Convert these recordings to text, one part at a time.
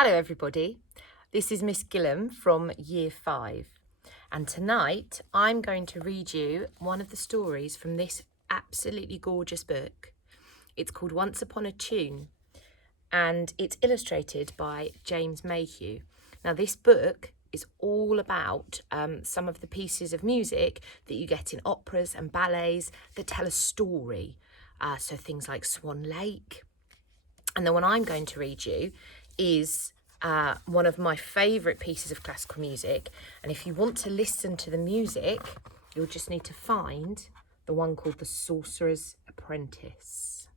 Hello everybody, this is Miss Gillam from Year 5 and tonight I'm going to read you one of the stories from this absolutely gorgeous book. It's called Once Upon a Tune and it's illustrated by James Mayhew. Now this book is all about some of the pieces of music that you get in operas and ballets that tell a story. So things like Swan Lake. And the one I'm going to read you is one of my favourite pieces of classical music. And if you want to listen to the music, you'll just need to find the one called The Sorcerer's Apprentice.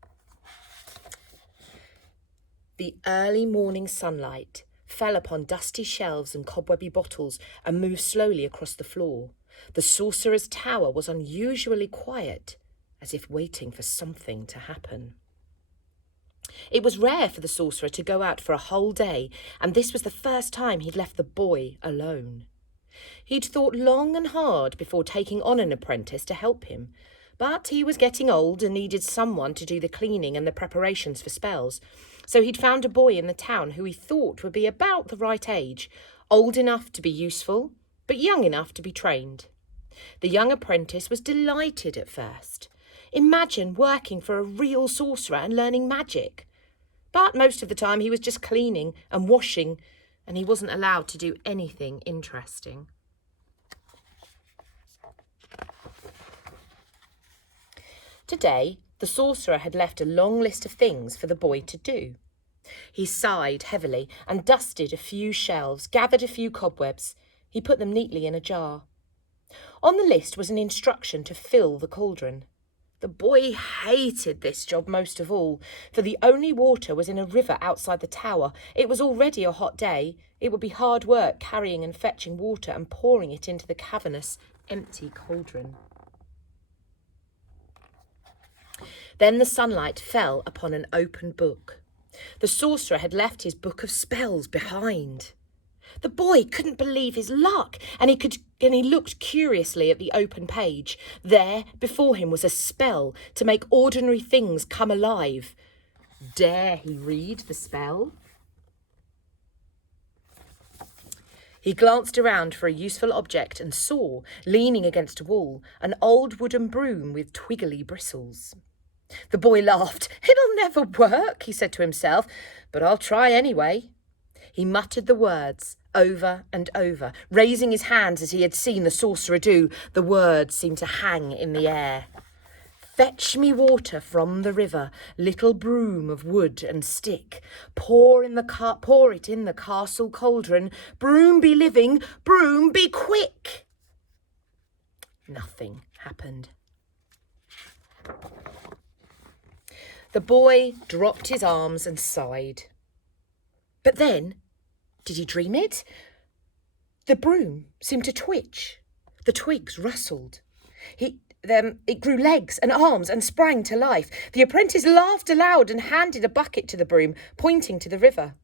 The early morning sunlight fell upon dusty shelves and cobwebby bottles and moved slowly across the floor. The sorcerer's tower was unusually quiet, as if waiting for something to happen. It was rare for the sorcerer to go out for a whole day, and this was the first time he'd left the boy alone. He'd thought long and hard before taking on an apprentice to help him, but he was getting old and needed someone to do the cleaning and the preparations for spells, so he'd found a boy in the town who he thought would be about the right age, old enough to be useful, but young enough to be trained. The young apprentice was delighted at first. Imagine working for a real sorcerer and learning magic. But most of the time he was just cleaning and washing, and he wasn't allowed to do anything interesting. Today, the sorcerer had left a long list of things for the boy to do. He sighed heavily and dusted a few shelves, gathered a few cobwebs. He put them neatly in a jar. On the list was an instruction to fill the cauldron. The boy hated this job most of all, for the only water was in a river outside the tower. It was already a hot day. It would be hard work carrying and fetching water and pouring it into the cavernous, empty cauldron. Then the sunlight fell upon an open book. The sorcerer had left his book of spells behind. The boy couldn't believe his luck, and he looked curiously at the open page. There, before him, was a spell to make ordinary things come alive. Dare he read the spell? He glanced around for a useful object and saw, leaning against a wall, an old wooden broom with twiggly bristles. The boy laughed. "It'll never work," he said to himself, "but I'll try anyway." He muttered the words over and over, raising his hands as he had seen the sorcerer do. The words seemed to hang in the air. "Fetch me water from the river, little broom of wood and stick. Pour it in the castle cauldron. Broom be living, broom be quick." Nothing happened. The boy dropped his arms and sighed. But then, did he dream it? The broom seemed to twitch. The twigs rustled. It grew legs and arms and sprang to life. The apprentice laughed aloud and handed a bucket to the broom, pointing to the river.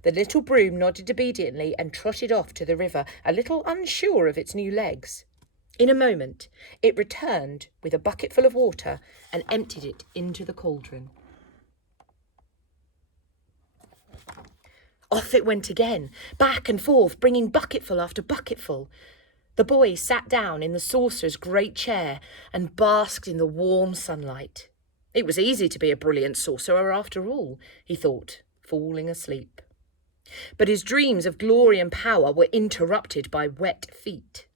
The little broom nodded obediently and trotted off to the river, a little unsure of its new legs. In a moment, it returned with a bucket full of water and emptied it into the cauldron. Off it went again, back and forth, bringing bucketful after bucketful. The boy sat down in the sorcerer's great chair and basked in the warm sunlight. It was easy to be a brilliant sorcerer after all, he thought, falling asleep. But his dreams of glory and power were interrupted by wet feet.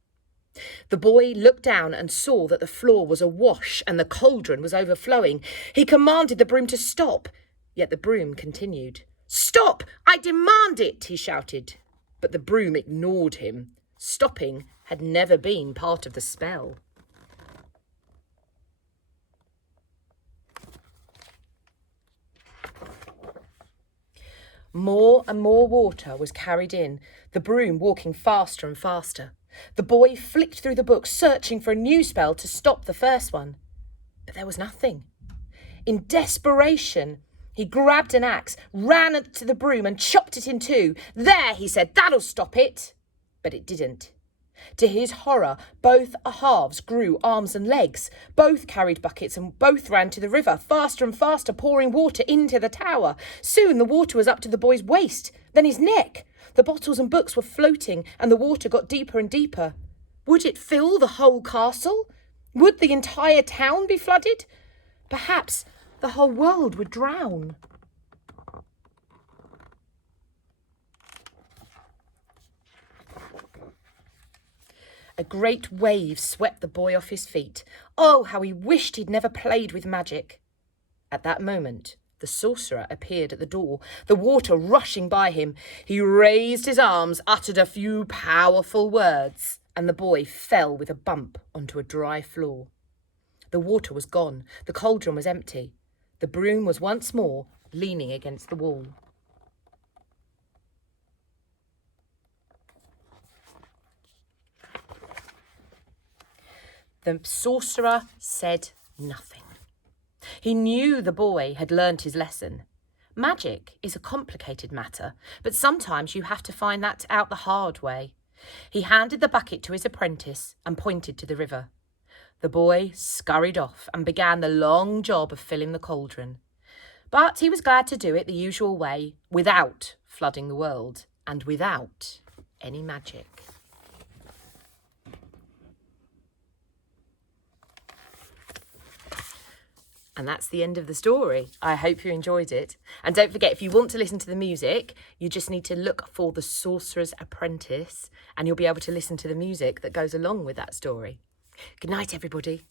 The boy looked down and saw that the floor was awash and the cauldron was overflowing. He commanded the broom to stop, yet the broom continued. "Stop! I demand it!" he shouted. But the broom ignored him. Stopping had never been part of the spell. More and more water was carried in, the broom walking faster and faster. The boy flicked through the book, searching for a new spell to stop the first one. But there was nothing. In desperation, he grabbed an axe, ran to the broom and chopped it in two. "There," he said, "that'll stop it." But it didn't. To his horror, both halves grew arms and legs. Both carried buckets and both ran to the river, faster and faster, pouring water into the tower. Soon the water was up to the boy's waist, then his neck. The bottles and books were floating, and the water got deeper and deeper. Would it fill the whole castle? Would the entire town be flooded? Perhaps the whole world would drown. A great wave swept the boy off his feet. Oh, how he wished he'd never played with magic. At that moment, the sorcerer appeared at the door, the water rushing by him. He raised his arms, uttered a few powerful words, and the boy fell with a bump onto a dry floor. The water was gone. The cauldron was empty. The broom was once more leaning against the wall. The sorcerer said nothing. He knew the boy had learned his lesson. Magic is a complicated matter, but sometimes you have to find that out the hard way. He handed the bucket to his apprentice and pointed to the river. The boy scurried off and began the long job of filling the cauldron. But he was glad to do it the usual way, without flooding the world and without any magic. And that's the end of the story. I hope you enjoyed it. And don't forget, if you want to listen to the music, you just need to look for The Sorcerer's Apprentice and you'll be able to listen to the music that goes along with that story. Good night, everybody.